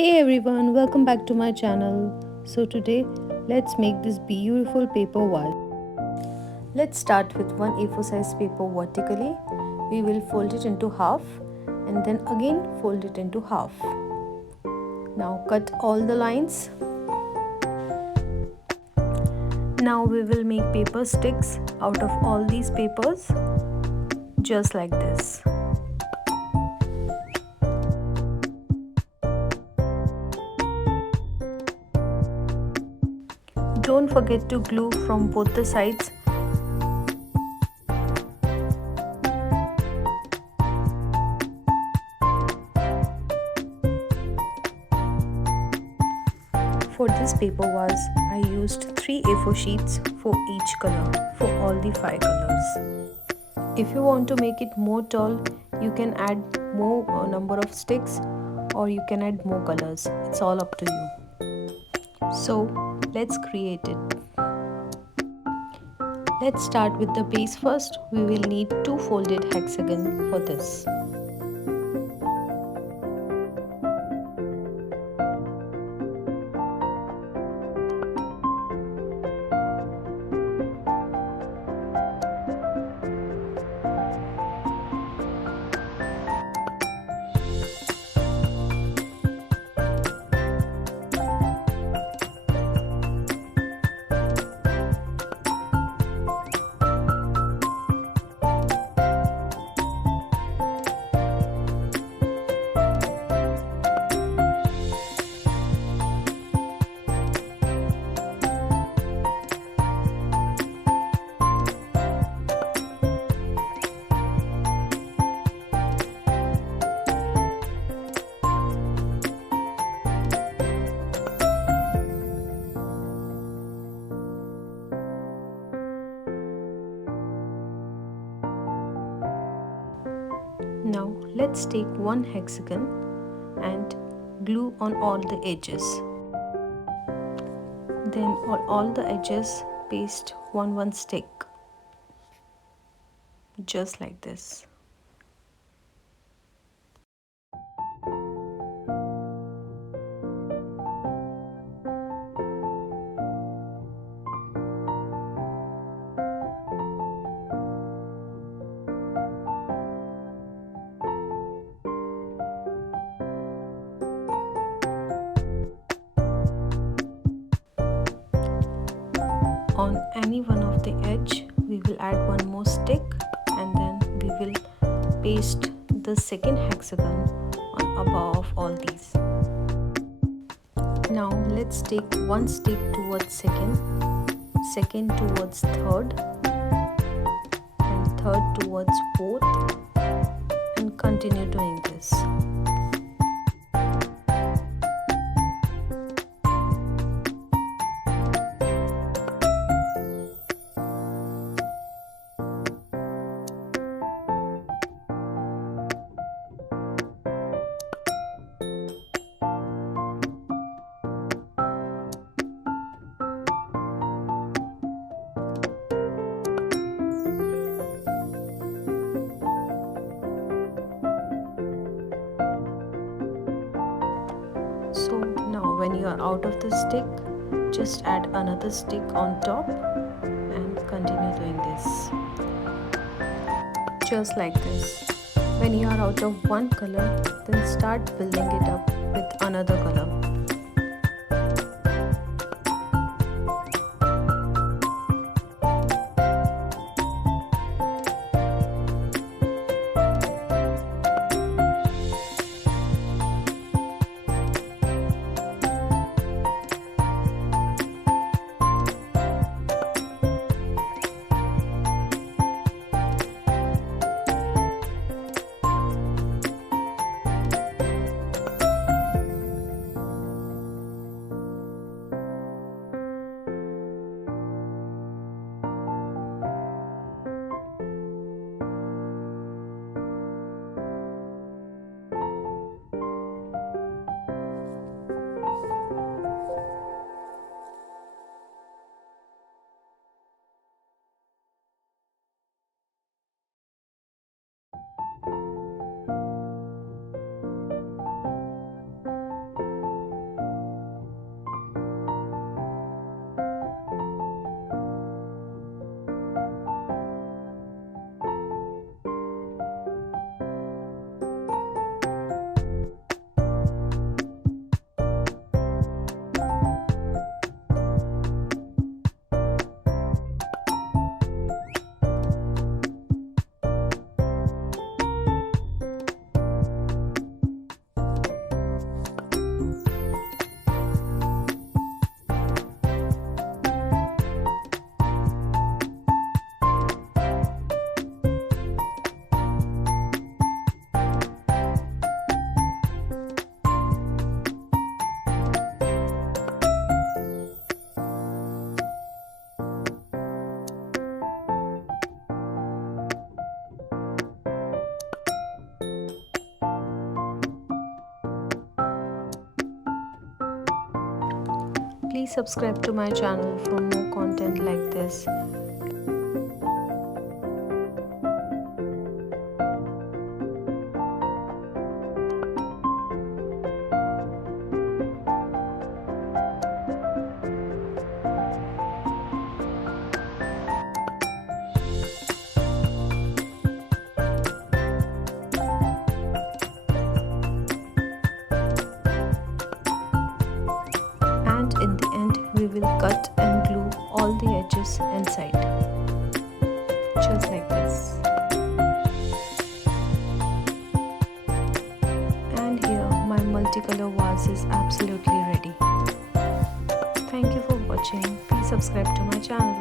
Hey everyone, welcome back to my channel. So today, let's make this beautiful paper vase. Let's start with one A4 size paper vertically. We will fold it into half and then again fold it into half. Now cut all the lines. Now we will make paper sticks out of all these papers, just like this. Don't forget to glue from both the sides. For this paper vase, I used 3 A4 sheets for each color for all the 5 colors. If you want to make it more tall, you can add more number of sticks or you can add more colors. It's all up to you. So let's create it. Let's start with the base first. We will need 2 folded hexagon for this. Now let's take one hexagon and glue on all the edges. Then on all the edges paste one stick, just like this. On any one of the edge, we will add one more stick and then we will paste the second hexagon on above of all these. Now let's take one stick towards second towards third, and third towards fourth, and continue doing this. So now when you are out of the stick, just add another stick on top and continue doing this. Just like this. When you are out of one color, then start building it up with another color. Please subscribe to my channel for more content like this. And in the end, we will cut and glue all the edges inside, just like this. And here my multicolor vase is absolutely ready. Thank you for watching. Please subscribe to my channel.